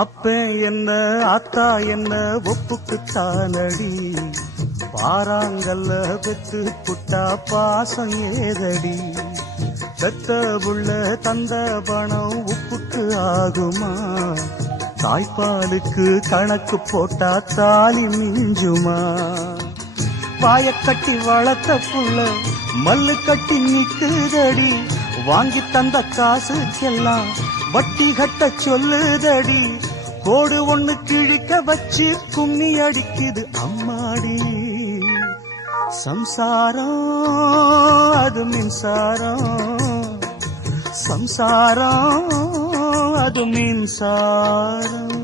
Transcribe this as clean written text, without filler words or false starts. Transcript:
அப்ப என்ன அத்தா என்ன ஒப்புக்குத்தானடி, பாராங்கல்ல பெத்து புட்டா பாசம் ஏதடி, பெத்த புள்ள தந்த பணம் உப்புக்கு ஆகுமா, தாய்ப்பாலுக்கு கணக்கு போட்டா தாலி மிஞ்சுமா, பாயக்கட்டி வளர்த்த புள்ள மல்லு கட்டி நிக்குதடி, வாங்கி தந்த காசுக்கெல்லாம் வட்டி கட்ட சொல்லுதடி, கோடு ஒண்ணு கிழிக்க வச்சு கும்மி அடிக்குது அம்மாடி, சம்சாரம் அது மின்சாரம், சம்சாரம் அது மின்சாரம்.